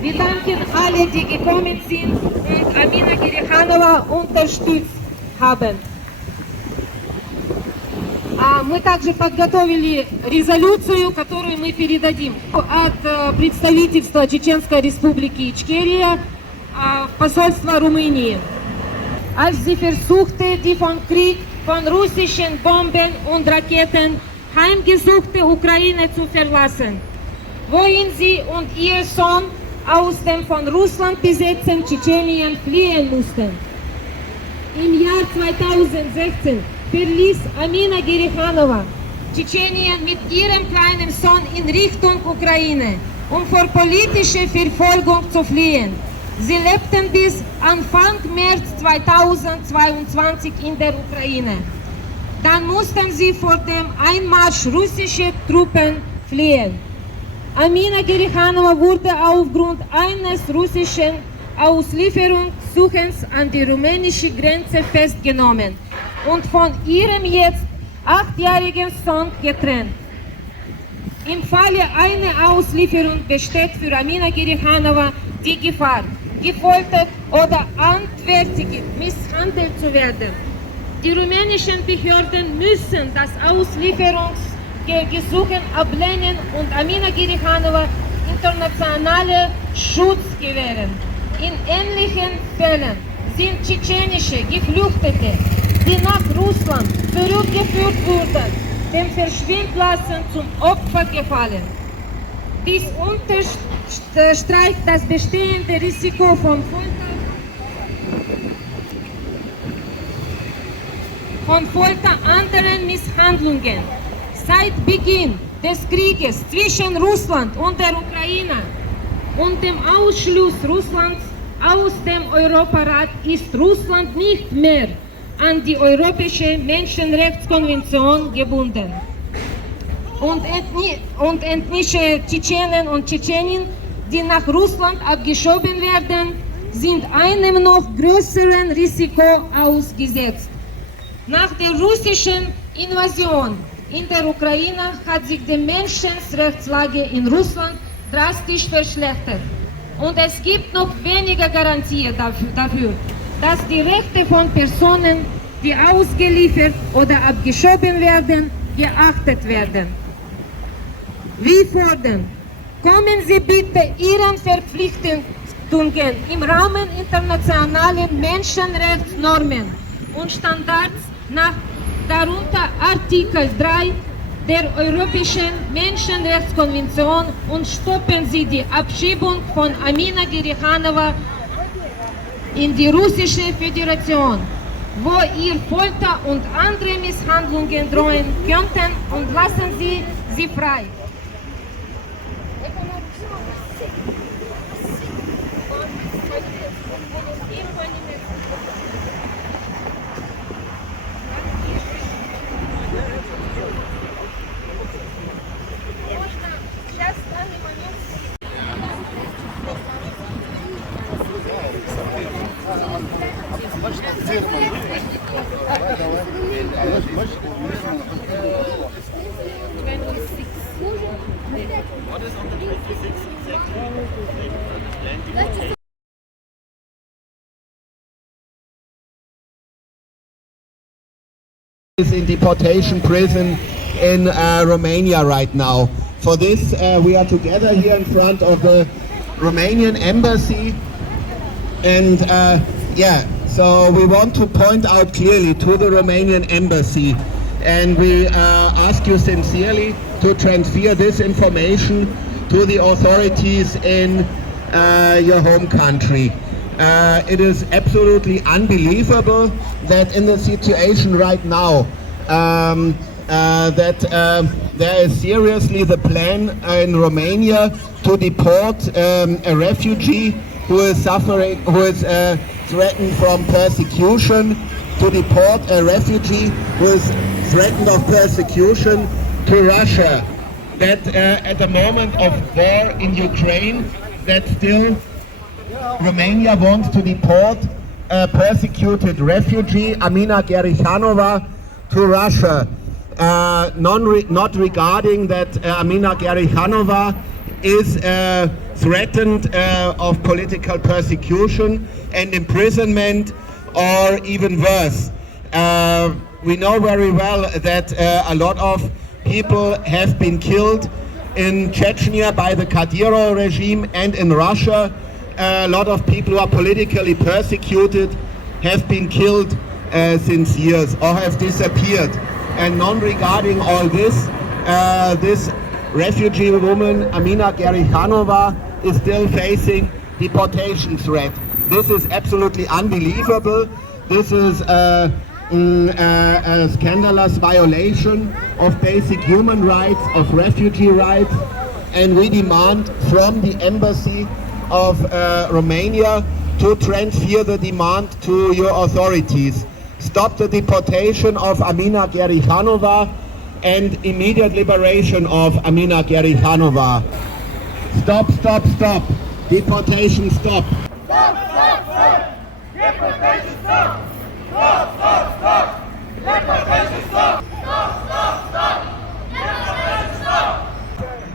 Wir danken alle, die gekommen sind und Amina Гериханова unterstützt haben. Мы также подготовили резолюцию, которую мы передадим от представительства Чеченской Республики Ичкерия в посольство Румынии. Als die Versuchte, die von Krieg, von russischen Bomben und Raketen heimgesuchte Ukraine zu verlassen, wohin sie und ihr Sohn aus dem von Russland besetzten Tschetschenien fliehen mussten. Im Jahr 2016 verließ Amina Гериханова Tschetschenien mit ihrem kleinen Sohn in Richtung Ukraine, um vor politischer Verfolgung zu fliehen. Sie lebten bis Anfang März 2022 in der Ukraine. Dann mussten sie vor dem Einmarsch russischer Truppen fliehen. Amina Гериханова wurde aufgrund eines russischen Auslieferungssuchens an die rumänische Grenze festgenommen und von ihrem jetzt 8-jährigen Sohn getrennt. Im Falle einer Auslieferung besteht für Amina Гериханова die Gefahr, gefoltert oder anderweitig misshandelt zu werden. Die rumänischen Behörden müssen das Auslieferungsgesuch ablehnen und Amina Гериханова internationale Schutz gewähren. In ähnlichen Fällen sind tschetschenische Geflüchtete, die nach Russland zurückgeführt wurden, dem Verschwindlassen zum Opfer gefallen. Dies unterstreicht das bestehende Risiko von Folter, anderen Misshandlungen. Seit Beginn des Krieges zwischen Russland und der Ukraine und dem Ausschluss Russlands aus dem Europarat ist Russland nicht mehr an die Europäische Menschenrechtskonvention gebunden. Und ethnische Tschetschenen und Tschetschenien, die nach Russland abgeschoben werden, sind einem noch größeren Risiko ausgesetzt. Nach der russischen Invasion in der Ukraine hat sich die Menschenrechtslage in Russland drastisch verschlechtert. Und es gibt noch weniger Garantien dafür, dass die Rechte von Personen, die ausgeliefert oder abgeschoben werden, geachtet werden. Wir fordern, kommen Sie bitte Ihren Verpflichtungen im Rahmen internationaler Menschenrechtsnormen und Standards nach, darunter Artikel 3 der Europäischen Menschenrechtskonvention, und stoppen Sie die Abschiebung von Amina Гериханова in die Russische Föderation, wo ihr Folter und andere Misshandlungen drohen könnten, und lassen Sie sie frei. Is in deportation prison in Romania right now. For this, we are together here in front of the Romanian embassy, and so we want to point out clearly to the Romanian embassy, and we ask you sincerely to transfer this information to the authorities in your home country. It is absolutely unbelievable that in the situation right now that there is seriously the plan in Romania to deport a refugee who is suffering, who is threatened from persecution, to deport a refugee who is threatened of persecution to Russia. That at the moment of war in Ukraine, that still Romania wants to deport a persecuted refugee, Amina Гериханова, to Russia. Not regarding that Amina Гериханова is threatened of political persecution and imprisonment, or even worse. We know very well that a lot of people have been killed in Chechnya by the Kadyrov regime, and in Russia a lot of people who are politically persecuted have been killed since years or have disappeared. And non-regarding all this, this refugee woman, Amina Gerikhanova, is still facing deportation threat. This is absolutely unbelievable. This is a scandalous violation of basic human rights, of refugee rights, and we demand from the embassy of Romania to transfer the demand to your authorities. Stop the deportation of Amina Gerikhanova and immediate liberation of Amina Gerikhanova. Stop, stop, stop. Deportation stop. Stop, stop, stop. Deportation stop. Stop, stop, stop. Deportation stop. Stop, stop, stop.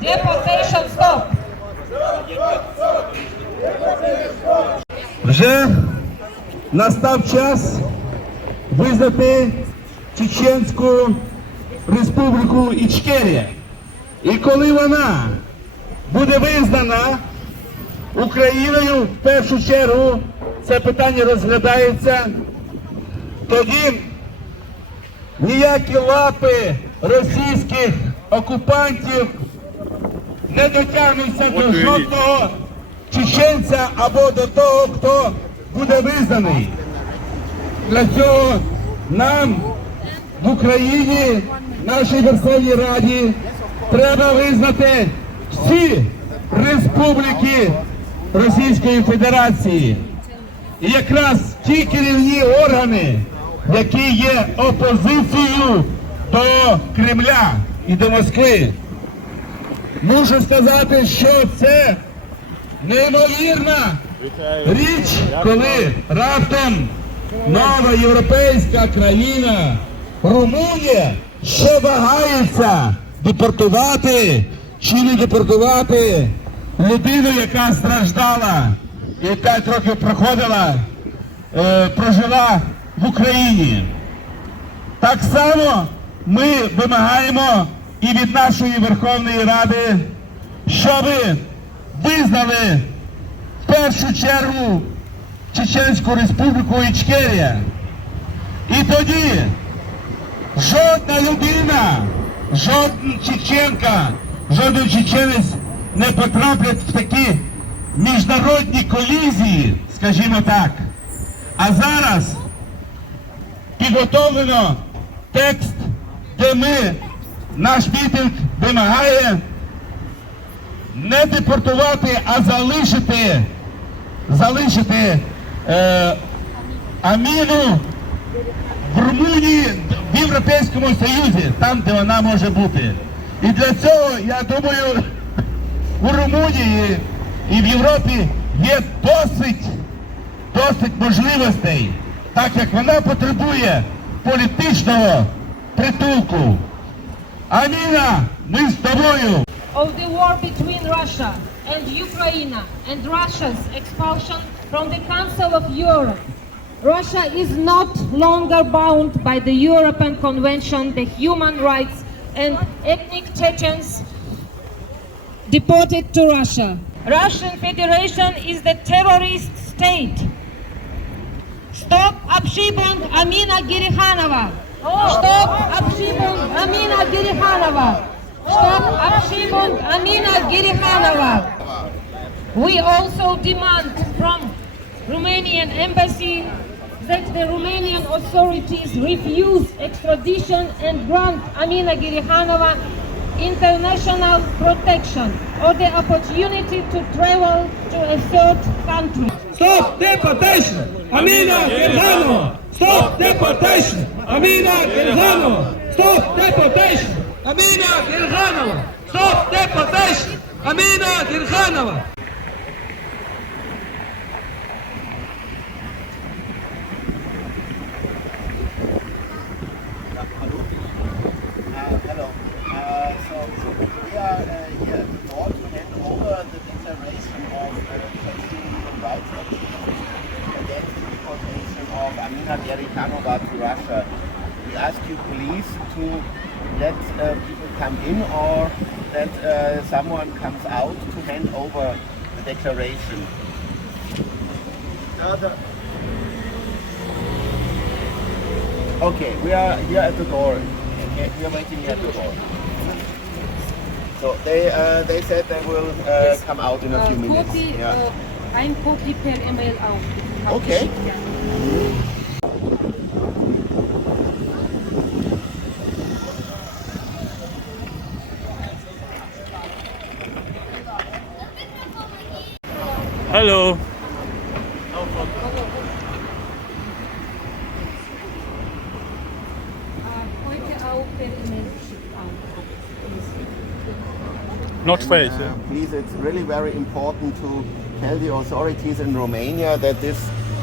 Deportation stop. Deportation stop. Вже настав час визнати Чеченську Республіку Ічкерія. І коли вона буде визнана Україною, в першу чергу це питання розглядається, тоді ніякі лапи російських окупантів не дотягнуться до жодного чеченця або до того, хто буде визнаний. Для цього нам в Україні, нашій Верховній Раді, треба визнати всі республіки Російської Федерації. І якраз ті керівні органи, які є опозицією до Кремля і до Москви. Мушу сказати, що це неймовірна річ, коли раптом нова європейська країна, Румунія, ще вагається депортувати чи не депортувати людину, яка страждала і 5 років прожила в Україні. Так само ми вимагаємо і від нашої Верховної Ради, щоб визнали в першу чергу Чеченську Республіку Ічкерія. І тоді жодна людина, жоден чеченка, жоден чеченець не потраплять в такі міжнародні колізії, скажімо так. А зараз підготовлено текст, де наш мітинг вимагає не депортувати, а залишити Аміну в Румунії, в Європейському Союзі, там, де вона може бути. І для цього, я думаю, у Румунії і в Європі є досить можливостей, так як вона потребує політичного притулку. Аміна, ми з тобою! Of the war between Russia and Ukraine and Russia's expulsion from the Council of Europe. Russia is not longer bound by the European Convention, the human rights and ethnic Chechens deported to Russia. Russian Federation is the terrorist state. Stop обшибунг Амина Гериханова. Stop обшибунг Амина Гериханова. Stop обшибунг Амина Гериханова. We also demand from Romanian embassy that the Romanian authorities refuse extradition and grant Amina Gerikhanova international protection or the opportunity to travel to a third country. Stop deportation! Amina Gerikhanova! Stop deportation! Amina Gerikhanova! Stop deportation! Amina Gerikhanova! Stop deportation! Amina Gerikhanova! Hello. So we are here at the door to hand over Tikhanova to Russia. We ask you please to let people come in or that someone comes out to hand over the declaration. Okay, we are here at the door. Okay, we are waiting here at the door. So they said they will come out in a few minutes. Copy, Yeah. ein Copy per E-Mail auch. Okay. Hallo. Heute auch per E-Mail geschickt auch. Not face. Please, it's really very important to tell the authorities in Romania that this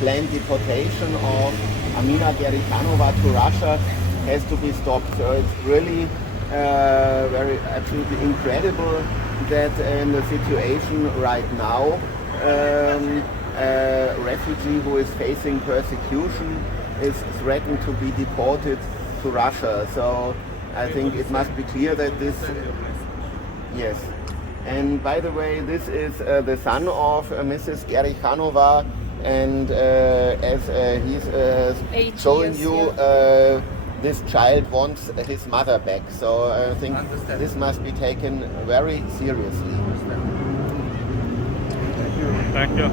planned deportation of Amina Gerikhanova to Russia has to be stopped. So it's really very absolutely incredible that in the situation right now, a refugee who is facing persecution is threatened to be deported to Russia. So I think it must be clear that this. Yes. And by the way, this is the son of Mrs. Gerikhanova, and as he's 8 showing years, you, this child wants his mother back. So I think this must be taken very seriously. Thank you.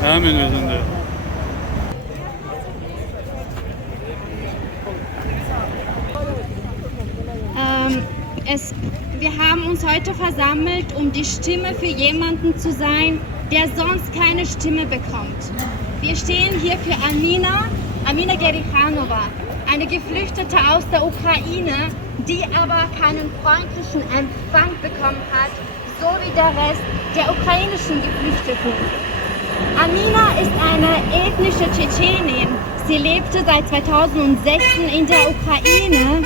Hemen özünde. Wir haben uns heute versammelt, um die Stimme für jemanden zu sein, der sonst keine Stimme bekommt. Wir stehen hier für Amina Gerikhanova, eine Geflüchtete aus der Ukraine, die aber keinen freundlichen Empfang bekommen hat, so wie der Rest der ukrainischen Geflüchteten. Amina ist eine ethnische Tschetschenin. Sie lebte seit 2016 in der Ukraine.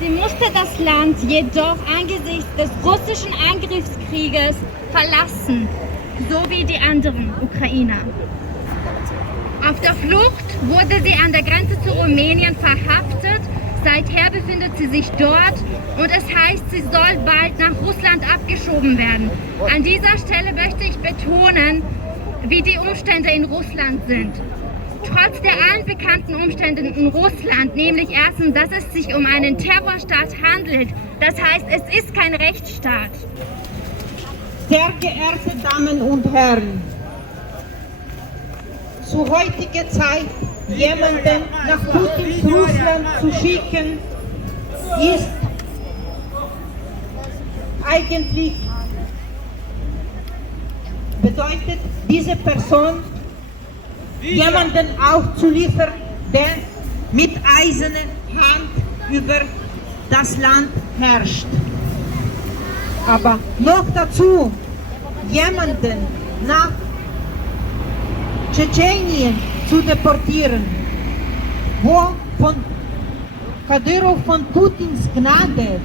Sie musste das Land jedoch angesichts des russischen Angriffskrieges verlassen, so wie die anderen Ukrainer. Auf der Flucht wurde sie an der Grenze zu Rumänien verhaftet. Seither befindet sie sich dort und es heißt, sie soll bald nach Russland abgeschoben werden. An dieser Stelle möchte ich betonen, wie die Umstände in Russland sind. Trotz der allen bekannten Umstände in Russland, nämlich erstens, dass es sich um einen Terrorstaat handelt, das heißt, es ist kein Rechtsstaat. Sehr geehrte Damen und Herren, zu heutiger Zeit jemanden nach Putins Russland zu schicken, ist eigentlich bedeutet, diese Person jemanden auch zu liefern, der mit eiserner Hand über das Land herrscht. Aber noch dazu jemanden nach Tschetschenien zu deportieren, wo von Kadyrov von Putins Gnade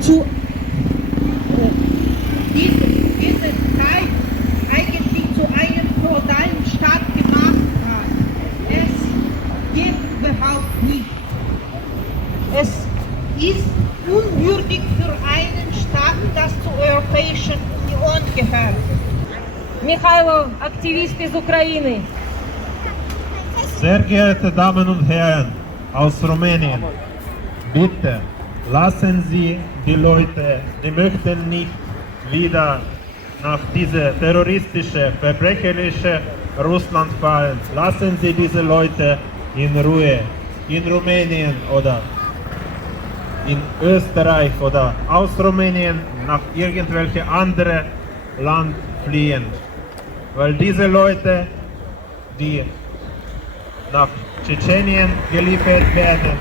zu diese Zeit eigentlich zu einem feudalen Staat gemacht hat. Es geht überhaupt nicht. Es ist unwürdig für einen Staat, das zur Europäischen Union gehört. Михайло, активист из Украины. Sehr geehrte Damen und Herren aus Rumänien, bitte lassen Sie die Leute, die möchten nicht wieder nach diese terroristische, verbrecherische Russland fahren. Lassen Sie diese Leute in Ruhe, in Rumänien oder in Österreich oder aus Rumänien nach irgendwelche andere Land fliehen. Weil diese Leute, die nach Tschetschenien geliefert werden,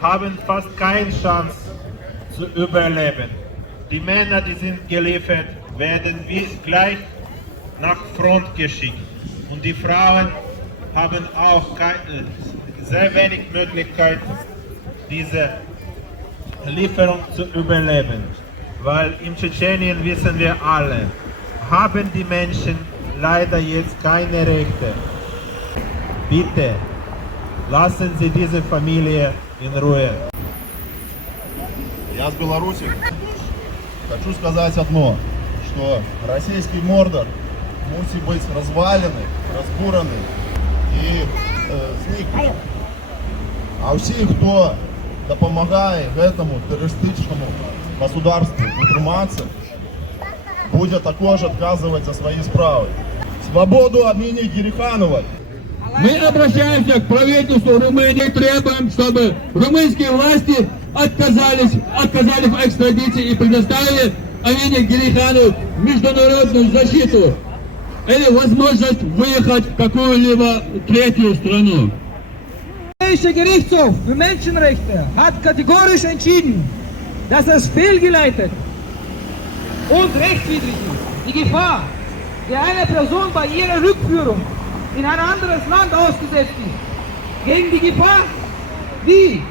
haben fast keine Chance zu überleben. Die Männer, die sind geliefert, werden gleich nach Front geschickt. Und die Frauen haben auch sehr wenig Möglichkeit, diese Lieferung zu überleben. Weil in Tschetschenien wissen wir alle, haben die Menschen leider jetzt keine Rechte. Bitte, lassen Sie diese Familie in Ruhe. Я с Беларуси. Хочу сказать одно, что российский Мордор мусит быть разваленный, разбуранный и зникнуть. А всі, хто допомагає этому терористичному государству утриматися, буде також відказувати за свої справи. Свободу Амине Герихановой! Мы обращаемся к правительству Румынии, требуем, чтобы румынские власти отказались в экстрадиции и предоставили Амине Герихановой международную защиту или возможность выехать в какую-либо третью страну. Der Europäische Gerichtshof für Menschenrechte hat kategorisch entschieden, dass es fehlgeleitet und rechtswidrig ist. Die Gefahr, der eine Person bei ihrer Rückführung in ein anderes Land ausgesetzt ist, gegen die Gefahr, die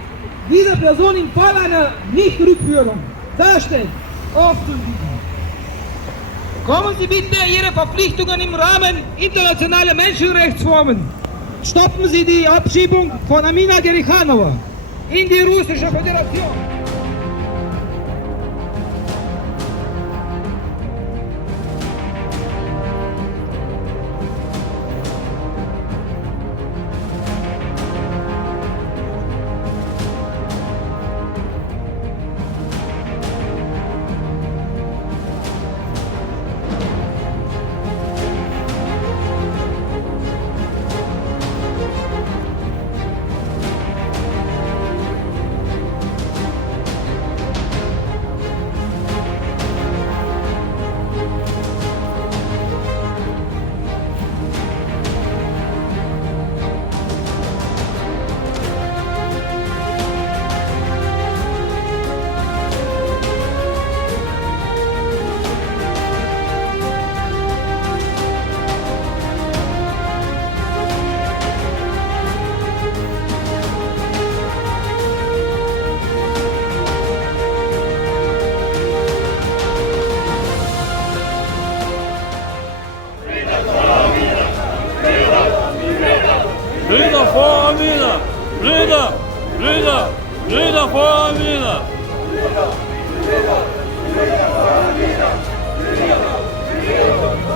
diese Person im Fall einer Nichtrückführung darstellt, aufzuwiegen. Kommen Sie bitte Ihre Verpflichtungen im Rahmen internationaler Menschenrechtsformen. Stoppen Sie die Abschiebung von Amina Gerichanova in die Russische Föderation. Brüder vor Amina! Brüder! Brüder! Brüder vor Amina! Brüder vor Amina!